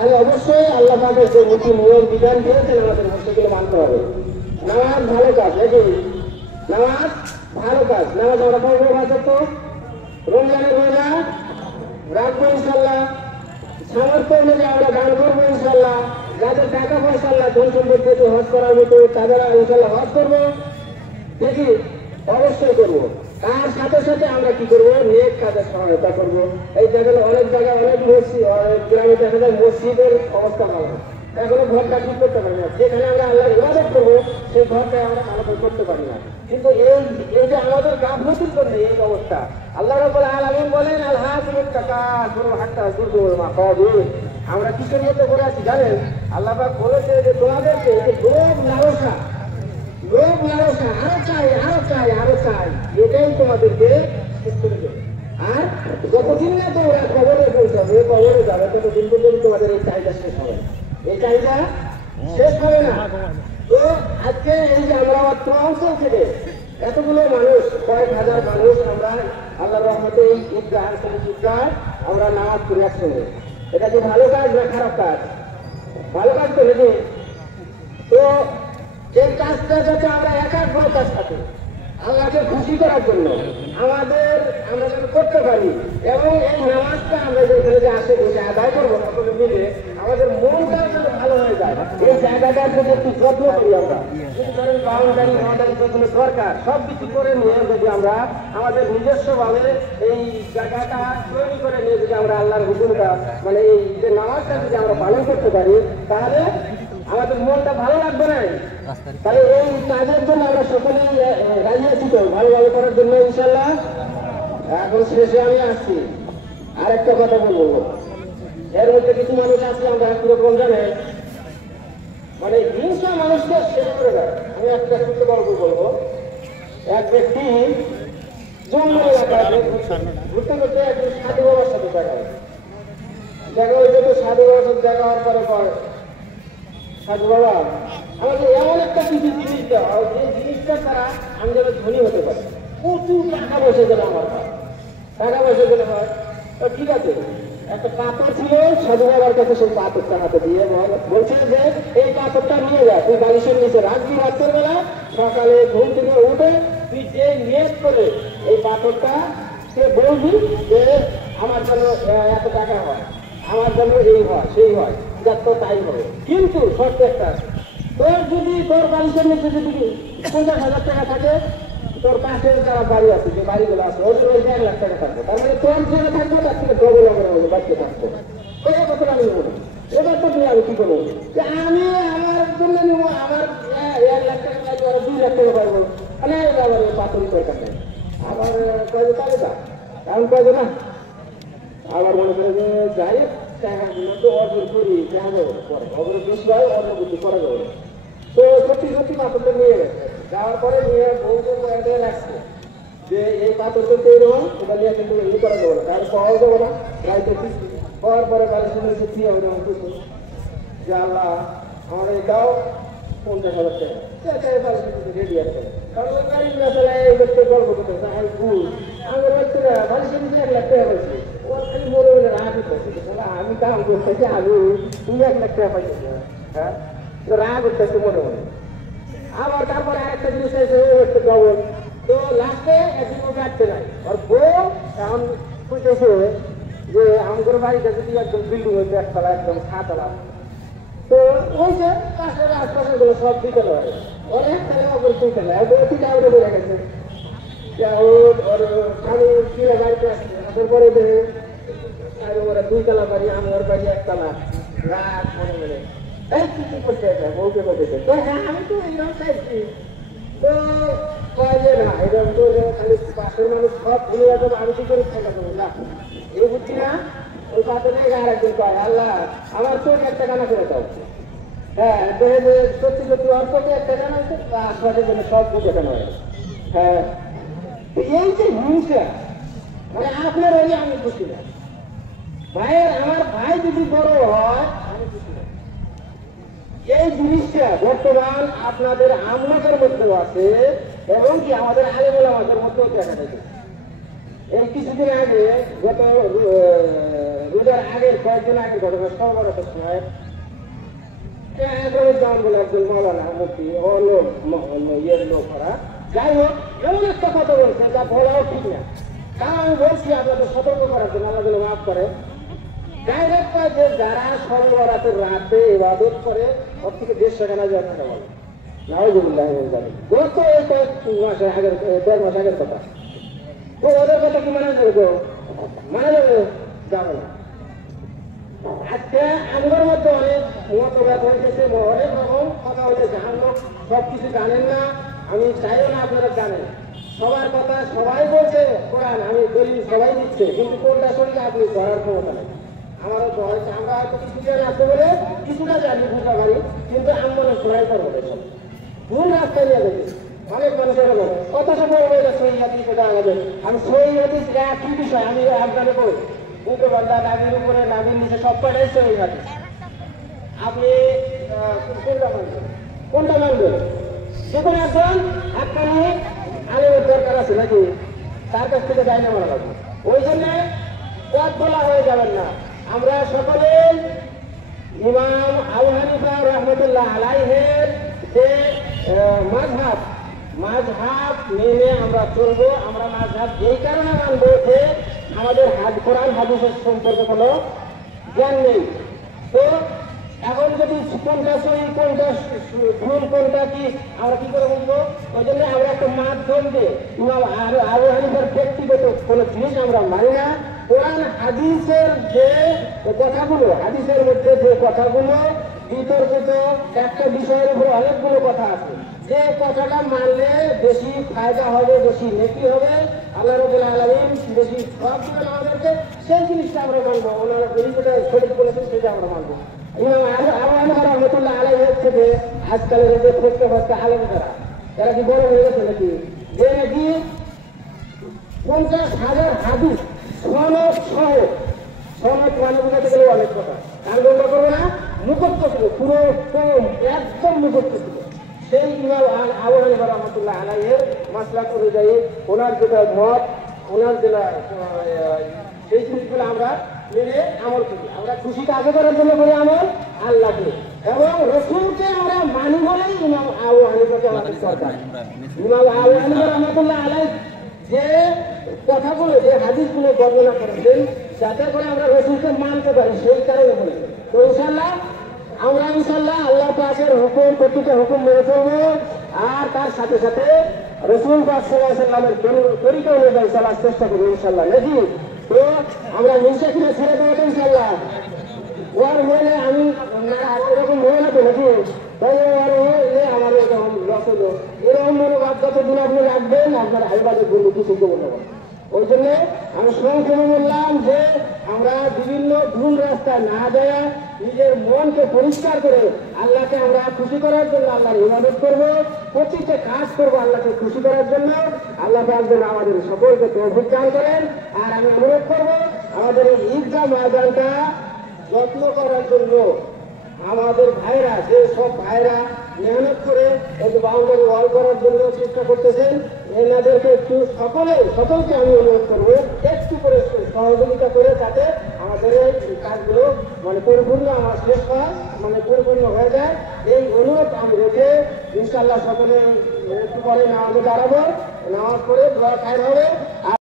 তাহলে অবশ্যই আল্লাহ পাকের যে নীতি নিয়ম বিধান দিয়েছেন আমাদের সেগুলো মানতে হবে। নামাজ ভালো কাজ, নাকি? নামাজ ভালো কাজ। নামাজ আমরা পড়বো, ভাষা তো রমজানের রোজা রাখবো ইনশাল্লাহ, সামর্থ্য অনুযায়ী আমরা দান করবো ইনশাল্লাহ। যাদের টাকা পয়সা আল্লাহ ধন সম্পদ থেকে হজ করার মতো তাদের ইনশাল্লাহ হজ করবো, দেখি অবশ্যই করবো। তার সাথে সাথে আমরা কি করবো, নেক কাজের সহায়তা করবো। এই দেখেন অনেক জায়গায় অনেক মসজিদ, গ্রামে দেখা যায় মসজিদের অবস্থা ভালো না, এখনো ঘরটা ঠিক করতে পারি না। যেখানে আমরা আল্লাহ ইবাদত করবো সেই ঘরটাই আমরা ভালো করতে পারি না। কিন্তু এই যে আমাদের গাফলতির জন্য এই অবস্থা, আল্লাহ রাব্বুল আলামিন বলেন আলহাকুমুত তাকাসুর হাত্তা যুরতুমুল মাকাবির। আমরা কিসের মধ্যে করে আছি জানেন? আল্লাহ পাক বলেছে যে তোমাদেরকে যে লোভ লালসা, আরো চাই আরো চাই আরো চাই, এটাই তোমাদেরকে শেষ করে দেবে। আর যতদিন না তোমরা কবরে পৌঁছাবে, কবরে যাবে, ততদিন পর্যন্ত তোমাদের এই চাহিদা শেষ হবে না, এই চাহিদা শেষ হবে না। তো আজকে এই যে আমরা অঞ্চল থেকে এতগুলো মানুষ, কয়েক হাজার মানুষ আমরা আল্লাহর রহমতে এই ঈদগাহ আমরা নামাজ পড়ি একসঙ্গে, এটা কি ভালো কাজ না খারাপ কাজ? ভালো কাজ তো নাকি? তো এই কাজটা যাতে আমরা একাগ্রতার সাথে আল্লাহকে খুশি করার জন্য আমরা যেন করতে পারি, এবং এই নামাজটা আমরা যেখানে যে আসে বসে আদায় করবো সকলে মিলে, আমাদের মনটা যেন ভালো হয়ে যায়, এই জায়গাটার যদি একটু যত্ন করি আমরা। যদি ধরেন বাউন্ডারি বাউন্ডারি যেগুলো দরকার সব কিছু করে নিয়ে যদি আমরা আমাদের নিজস্বভাবে এই জায়গাটা তৈরি করে নিয়ে যদি আমরা আল্লাহর হুকুমটা মানে এই যে নামাজটা যদি আমরা পালন করতে পারি, তাহলে আমাদের মনটা ভালো লাগবে না। তাহলে এই কাজের জন্য আমরা সকলেই রাজি আছি তো, ভালোভাবে করার জন্য ইনশাল্লাহ। এখন শেষে আমি আসছি, আর একটা কথা বলবো। এর মধ্যে কিছু মানুষ আছে আমরা কিরকম জানেন, মানে হিংসা মানুষকে শেষ করে দেয়। আমি একটা ছোট্ট গল্প বলবো। এক ব্যক্তি জঙ্গল এলাকায় ঘুরতে ঘুরতে একজন সাধু বাবার সাথে দেখা হয়েছে। তো সাধু বাবার সাথে দেখা হওয়ার পরে সাধু বাবা আমাকে এমন একটা কিছু জিনিস দেওয়া, যে জিনিসটা তারা আমি যেন ধনী হতে পারি। প্রচুর টাকা বসে গেল আমার, টাকা বসে গেলে হয় ঠিক আছে। একটা পাথর ছিল সাধু বাবার কাছে, সেই পাথরটা হাতে দিয়ে বলছে যে এই পাথরটা নিয়ে যা, তুই বালিশের নিচে রাখবি, রাত্রের বেলা সকালে ঘুম থেকে উঠে তুই যে নিয়ত করে এই পাথরটা সে বলবি যে আমার জন্য এত টাকা হয়, আমার জন্য এই হয় সেই হয়, যার তো তাই হবে। কিন্তু শর্ত একটা, তোর যদি তোর বালিশের নিচে যদি 50,000 টাকা থাকে, তোর পাশের যারা বাড়ি আছে, যে বাড়িগুলো আছে, ওদের ওই 1 লাখ টাকা থাকবে। তার মানে তোর যেটা থাকবে তার থেকে ডবল হবে বাড়িতে থাকবে। এই কথা আমি বলি, এবার তো আমি কি করবো যে আমি আমার জন্য নিবো, আমার 1 লাখ টাকা লাগবে, আর 2 লাখ টাকা পারবো, মানে আবার পাথরি দরকার নেই। আবার কয়েছে তাহলে যা, কারণ কয়েছে না, আবার মনে করে যে যাই টাকাগুলো তো অর্জন করি, দেখা যাবে পরে অগ্র বিষয় অন্য কিছু করা যাবে। তো সত্যি সত্যি পাথরটা নিয়ে গেছে, যাওয়ার পরে নিয়ে বউকে রাখছে যে এই পাথর তো তৈরি হয়, এটা নিয়ে কিন্তু ই করা যাবে না, কারণ পাওয়া যাবে না। গাড়িতে পাওয়ার পরে গাড়ি শুনে কি হবে না কিছু, যে আল্লাহ আমার এটাও 50,000 টাকা রেডি আছে, কারণ গাড়ি না চালায় এই ব্যক্তি গল্প করতে আমি ভুল আমার ব্যক্তিরা মানুষের নিচে 1 লাখ টাকা পাইছি, ওর খালি মনে হলে রাগ উঠতেছে, আমি কাম করতেছি, আমি তুই 1 লাখ টাকা পাইছি, হ্যাঁ রাগ উঠতেছে মনে মনে। আবার তারপরে আরেকটা জিনিস আছে, ও হচ্ছে ডবল। তো লাস্টে একদিন ও কাটতে নাই, আর বউ এখন বুঝতেছে যে আমাদের বাড়িটা যদি একদম বিল্ডিং হয়েছে, একতলা একদম 7তলা, তো ওই যে পাশের আশপাশের গুলো সব দিতে হয়, অনেক তালা ওপরে 2তলা, অতিটা ওটা বেড়ে গেছে। ওর স্বামী কিনে বাড়িতে আসছে, আসার পরে ওরা 2তলা বাড়ি, আমার বাড়ি 1তলা, রাত মনে মনে কি করতে বউকে করতেছে। তো হ্যাঁ আমি তো এইরকম চাইছি, তো কয় যে না এরকম তো খালি পাশের মানুষ সব ভুলে যাবে, আমি কি করে থাকা দেবো না, এই বুঝছি না। ওই পাশে আর একজন কয় আল্লাহ আমার চোখ 1 টাকা না করে দাও। হ্যাঁ দেখে সত্যি সত্যি ওর চোখে 1 টাকা নয়, আশপাশের জন্য সব 2 টাকা নয়। হ্যাঁ এই যে হিংসা, মানে আপনার ওই আমি খুশি না, ভাইয়ের আমার ভাই যদি বড় হয় আমি খুশি না। এই জিনিসটা বর্তমান আপনাদের আমলাদের মধ্যেও আছে, এবং কি আমাদের আলেমুল আমাদের মধ্যেও দেখা যাচ্ছে। এই কিছুদিন আগে গত রোজার আগের কয়েকদিন আগের ঘটনা সর্বরাতের সময় বলে একজন মৌলানা মুক্তি ইয়ের লোক ওরা যাই হোক এমন একটা কথা বলছে যা বলাও ঠিক না। কারণ আমি বলছি আপনাদের সতর্ক করার জন্য, আল্লাহ যেন মাফ করে। ডাইরেক্ট যে যারা সর্বরাতের রাতে ইবাদত করে ওর থেকে 150 টাকা যায় কথা বলে নাউজুবিল্লাহ জানি গত এই কয়েক মাসে আগের 1.5 মাস আগের কথা। তো ওদের কথা কি মানা যাবে? মানা যাবে? যাবে না। আজকে আমাদের মধ্যে অনেক মতভেদ হয়েছে, অনেক রকম কথা হয়েছে। আমরা সবকিছু জানেন না, আমি চাইও না আপনারা জানেন। সবার কথা সবাই বলছে কোরআন, আমি দলিল সবাই দিচ্ছে, কিন্তু কোনটা শুনলে আপনি ধরার ক্ষমতা নেই। আমারও তো হয়েছে, আমরা হয়তো কিছু জানি আসতে বলে কিছুটা জানি বুঝতে পারি, কিন্তু আমরা সবাই করবো সব ভুল রাস্তায় নিয়ে যাবে। অনেক মানুষের কথা সব বলবো এটা সই হাদিস, এটা আলাদা। আমি সই হাদিস একই বিষয় আমি আপনাদের বলি বুঝতে পারলাম। নাবির উপরে নাবির নিচে সব কটাই সই হাদিস। আপনি কোনটা মানবেন? কোনটা মানবেন? যে কোনো একজন একখানি আলেমের দরকার আছে নাকি, তার কাছ থেকে যাই না মানা লাগবে। ওই জন্য পথ বলা হয়ে যাবেন না। আমরা সকলে ইমাম আবু হানিফা রাহমাতুল্লাহ আলাইহির যে মাযহাব মেনে আমরা চলবো। আমরা মাযহাব এই কারণে মানবো যে আমাদের কোরআন হাদিসের সম্পর্কে কোনো জ্ঞান নেই। তো এখন যদি কোনটা সহি কোনটা ভুল কোনটা কি আমরা কি করে বুঝবো? ওই জন্য আমরা একটা মাধ্যম দিয়ে আবু হানিফার ব্যক্তিগত কোনো জিনিস আমরা মানি না। কোরআন হাদিসের যে কথাগুলো, হাদিসের মধ্যে যে কথাগুলো বিতর্কিত একটা বিষয়ের উপর অনেকগুলো কথা আছে, যে কথাটা মানলে বেশি ফায়দা হবে, বেশি নেকি হবে, আল্লাহ রাব্বুল আলামিন বেশি সব দিবেন আমাদেরকে, সেই জিনিসটা আমরা মানবো। ওনারা যেটা সঠিক বলেছেন সেটা আমরা মানবো। আবু হানিফা রাহমাতুল্লাহ আলাইহি হচ্ছে যে আজকালের যে প্রত্যেক আলেম তারা কি বড় হয়ে গেছে নাকি, যে নাকি 50,000 হাদিস সনদ সহ, সনদ মানে বোঝাতে গেলে অনেক কথা, আন্দোলন করবো না, মুখস্থ ছিল, পুরো কম একদম মুখস্থ ছিল। সেই ইমাম আবু হানিফা রাহমাতুল্লাহ আলাইহির মাসলাক অনুযায়ী ওনার যেটা মত, ওনার যেটা সেই জিনিসগুলো আমরা মেনে আমল করি। আমরা খুশি কাজে করার জন্য করি আমল আল্লাহকে এবং রসুলকে আমরা মানি বলেই ইমাম আবু হানিফাকে আমাদের দরকার। ইমাম আবু হানিফা রাহমাতুল্লাহ আলাইহি যে কথাগুলো, যে হাদিসগুলো বর্ণনা করেছেন, যাতে করে আমরা রসুলকে মানতে পারি, সেই কারণে বলি। তো আমরা ইনশাল্লাহ আল্লাহ পাকের হুকুম, প্রতিটা হুকুম মেনে চলবো, আর তার সাথে সাথে রসুল পাক সাল্লাল্লাহু আলাইহি ওয়াসাল্লামের তরিকা অনুযায়ী চলার চেষ্টা করবো ইনশাল্লাহ নাকি। তো আমরা হিংসা কিনা ছেড়ে দেবো তো ইনশাল্লাহ। ওর হলে আমি এরকম হয়ে না তো নাকি, তাই ওর হলে আমার এরকম লস হলো, এরকম মনোভাব যতদিন আপনি রাখবেন আপনার হাইবাদের বন্ধু কিছু দেবো না। ওই জন্য আমি সংক্ষেপে বললাম যে আমরা বিভিন্ন ভুল রাস্তায় না যায় নিজের মনকে পরিষ্কার করে আল্লাহকে আমরা খুশি করার জন্য আল্লাহর ইবাদত করবো, প্রতিটা কাজ করবো আল্লাহকে খুশি করার জন্য। আল্লাহ পাক আমাদের সকলকে তৌফিক দান করেন। আর আমি অনুরোধ করবো আমাদের এই ঈদগাহ ময়দানটা যত্ন করার জন্য আমাদের ভাইরা, যে সব ভাইরা মেহনত করে এই বাউন্ডারি ওয়াল করার জন্য চেষ্টা করতেছেন, এনাদেরকে একটু সকলকে আমি অনুরোধ করবো একটু করে সহযোগিতা করে, যাতে আমাদের এই কাজগুলো মানে পরিপূর্ণ আমার শেষ হয়, মানে পরিপূর্ণ হয়ে যায়। এই অনুরোধ আমি রেখে ইনশাল্লাহ সকলে একটু পরে নামাজে দাঁড়াবো, নামাজ পড়ে দোয়া খায় হবে।